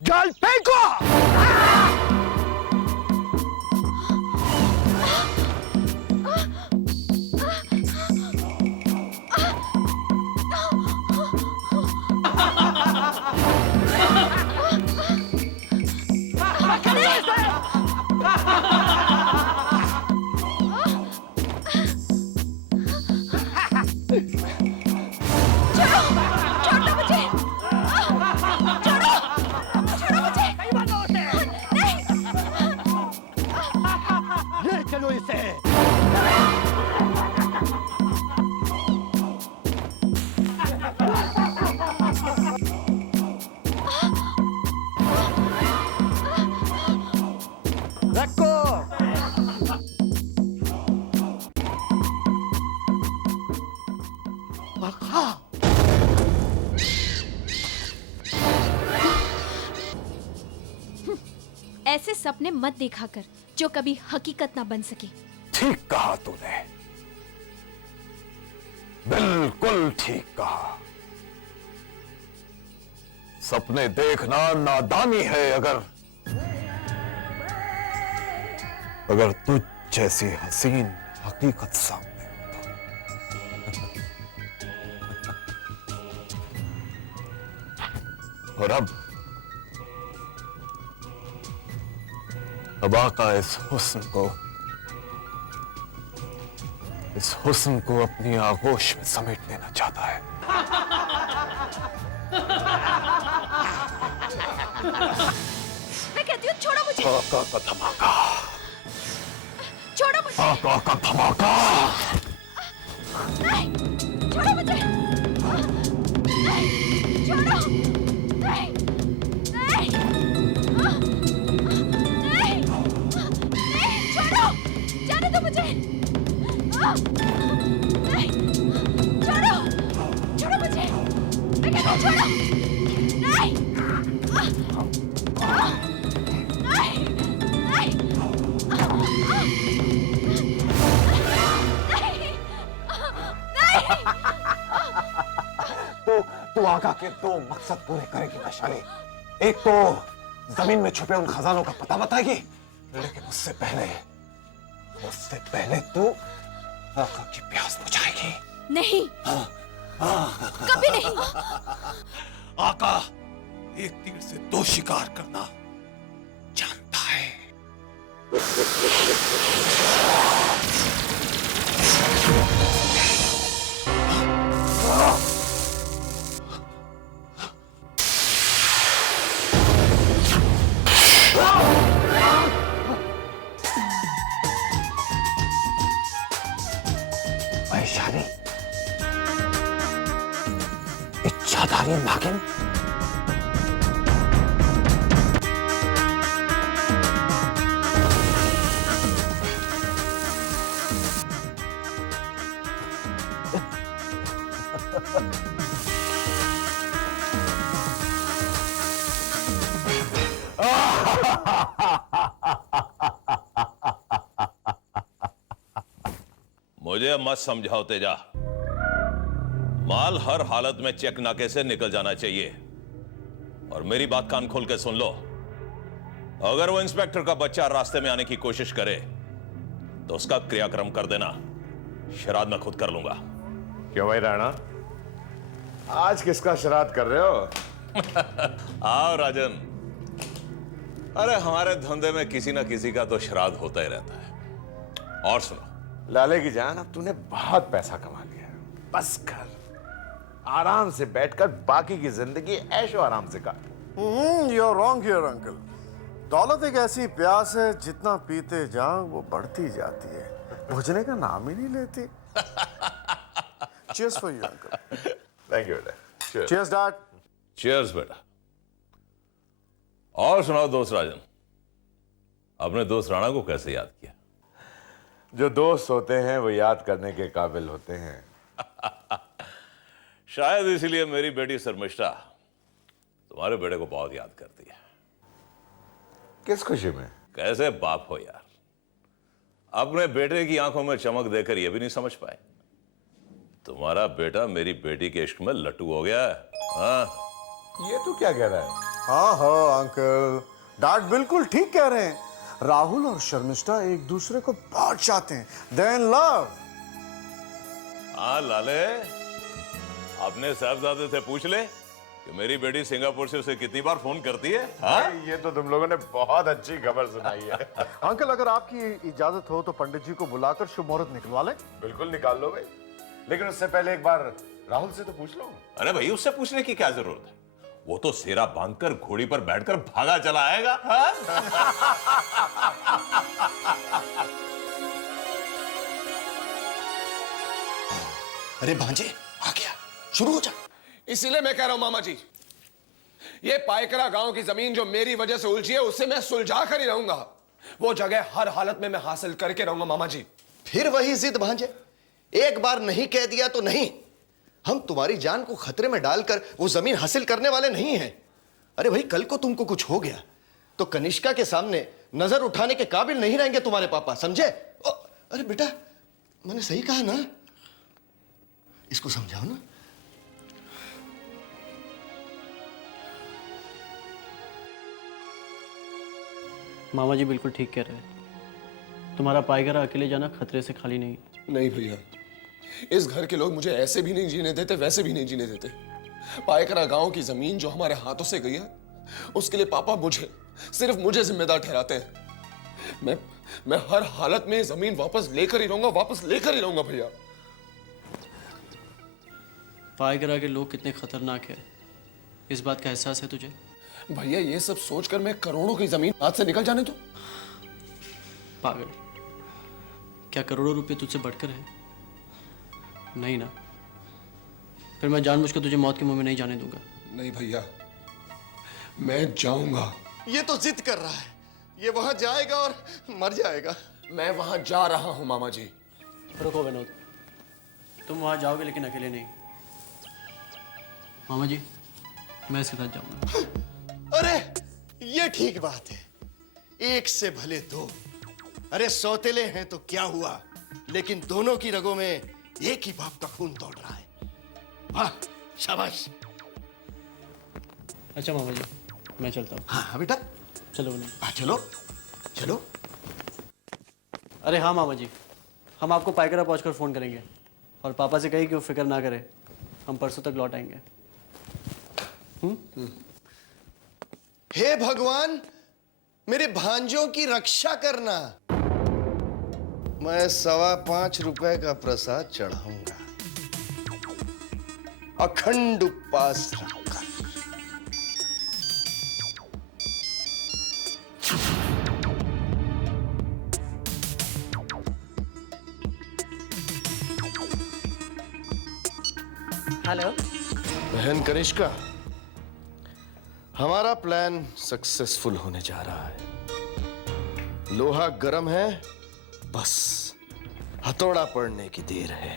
जाल फेंको। चलो इसे। रखो। ऐसे सपने मत देखा कर जो कभी हकीकत ना बन सके। ठीक कहा तूने, बिल्कुल ठीक कहा। सपने देखना नादानी है अगर तुझ जैसी हसीन हकीकत सामने हो तो। और अब आका इस हुस्न को अपनी आगोश में समेट लेना चाहता है। मैं कहती हूँ छोड़ो मुझे। आका का धमाका। छोड़ो मुझे। आका का धमाका। नहीं, छोड़ो मुझे। नहीं, छोड़ो। नहीं, नहीं, नहीं, नहीं, छोड़ो। जाने दो मुझे। नहीं, छोड़ो, छोड़ो मुझे। मैं कहती हूँ छोड़ो। नहीं, तू आका के दो मकसद पूरे करेगी वैशाली। एक तो जमीन में छुपे उन खजानों का पता बताएगी, लेकिन उससे पहले तू आका की प्यास बुझाएगी। नहीं, कभी नहीं। आका एक तीर से दो शिकार करना जानता है। वैशाली, इच्छाधारी नागिन। मुझे मत समझाओ तेजा। माल हर हालत में चेक नाके से निकल जाना चाहिए। और मेरी बात कान खोल के सुन लो, अगर वो इंस्पेक्टर का बच्चा रास्ते में आने की कोशिश करे तो उसका क्रियाक्रम कर देना। श्राद्ध मैं खुद कर लूंगा। क्यों भाई राणा, आज किसका श्राद्ध कर रहे हो? आओ राजन। अरे हमारे धंधे में किसी ना किसी का तो श्राद्ध होता ही रहता है। और सुनो लाले की जान, अब तूने बहुत पैसा कमा लिया, बस कर आराम से बैठकर बाकी की जिंदगी ऐशो आराम से काट। You're wrong here, uncle. दौलत एक ऐसी प्यास है, जितना पीते जाओ वो बढ़ती जाती है, बुझने का नाम ही नहीं लेती। Cheers for you, uncle. Thank you बेटा। Cheers, dad. चीयर्स बेटा। और सुनाओ दोस्त राजन, अपने दोस्त राणा को कैसे याद किया? जो दोस्त होते हैं वो याद करने के काबिल होते हैं। शायद इसलिए मेरी बेटी शर्मिष्ठा तुम्हारे बेटे को बहुत याद करती है। किस खुशी में? कैसे बाप हो यार, अपने बेटे की आंखों में चमक देकर यह भी नहीं समझ पाए तुम्हारा बेटा मेरी बेटी के इश्क में लट्टू हो गया है। हाँ, ये तो क्या कह रहा है? हाँ हाँ अंकल, डैड बिल्कुल ठीक कह रहे हैं। राहुल और शर्मिष्ठा एक दूसरे को बहुत चाहते हैं। दे इन लव। हाँ लाले, अपने साहबजादे से पूछ ले कि मेरी बेटी सिंगापुर से उसे कितनी बार फोन करती है। हाँ? ये तो तुम लोगों ने बहुत अच्छी खबर सुनाई है। अंकल, अगर आपकी इजाजत हो तो पंडित जी को बुलाकर शुभ मुहूर्त निकलवा लें। बिल्कुल निकाल लो भाई, लेकिन उससे पहले एक बार राहुल से तो पूछ लो। अरे भाई, उससे पूछने की क्या जरूरत है, वो तो सेरा बांधकर घोड़ी पर बैठकर भागा चला आएगा। हाँ? अरे भांजे आ गया, शुरू हो जा। इसीलिए मैं कह रहा हूं मामा जी, ये पायकरा गांव की जमीन जो मेरी वजह से उलझी है उससे मैं सुलझा कर ही रहूंगा। वो जगह हर हालत में मैं हासिल करके रहूंगा मामा जी। फिर वही जिद भांजे, एक बार नहीं कह दिया तो नहीं। हम तुम्हारी जान को खतरे में डालकर वो जमीन हासिल करने वाले नहीं हैं। अरे भाई, कल को तुमको कुछ हो गया तो कनिष्का के सामने नजर उठाने के काबिल नहीं रहेंगे तुम्हारे पापा, समझे? अरे बेटा, मैंने सही कहा ना? इसको समझाओ ना। मामा जी बिल्कुल ठीक कह रहे हैं। तुम्हारा पायगरा अकेले जाना खतरे से खाली नहीं। नहीं भैया, इस घर के लोग मुझे ऐसे भी नहीं जीने देते, वैसे भी नहीं जीने देते। पायकरा गांव की जमीन जो हमारे हाथों से गई है, उसके लिए पापा सिर्फ मुझे जिम्मेदार ठहराते हैं। मैं हर हालत में जमीन वापस लेकर ही रहूंगा भैया। पायगरा के लोग कितने खतरनाक है, इस बात का एहसास है तुझे? भैया, ये सब सोचकर मैं करोड़ों की जमीन हाथ से निकल जाने दो। पागल, क्या करोड़ों रुपए तुझसे बढ़कर है? नहीं ना, फिर मैं जानबूझकर तुझे मौत के मुंह में नहीं जाने दूंगा। नहीं भैया, मैं जाऊंगा। ये तो जिद कर रहा है, ये वहां जाएगा और मर जाएगा। मैं वहां जा रहा हूं मामा जी। रुको विनोद, तुम वहां जाओगे लेकिन अकेले नहीं। मामा जी, मैं इसके साथ जाऊंगा। अरे ये ठीक बात है, एक से भले दो। अरे सौतेले हैं तो क्या हुआ, लेकिन दोनों की रगों में एक ही बाप का खून दौड़ रहा है। वाह, शाबाश। अच्छा मामा जी, मैं चलता हूँ। हाँ बेटा, चलो विनोद। हाँ चलो चलो। अरे हाँ मामा जी, हम आपको पायकरा पहुंचकर फ़ोन करेंगे और पापा से कहिए कि वो फिक्र ना करे, हम परसों तक लौट आएंगे। हे भगवान, मेरे भांजों की रक्षा करना। मैं 5.25 रुपए का प्रसाद चढ़ाऊंगा, अखंड उपवास रखकर। हेलो बहन कनिष्का, हमारा प्लान सक्सेसफुल होने जा रहा है। लोहा गर्म है, बस हथौड़ा पड़ने की देर है।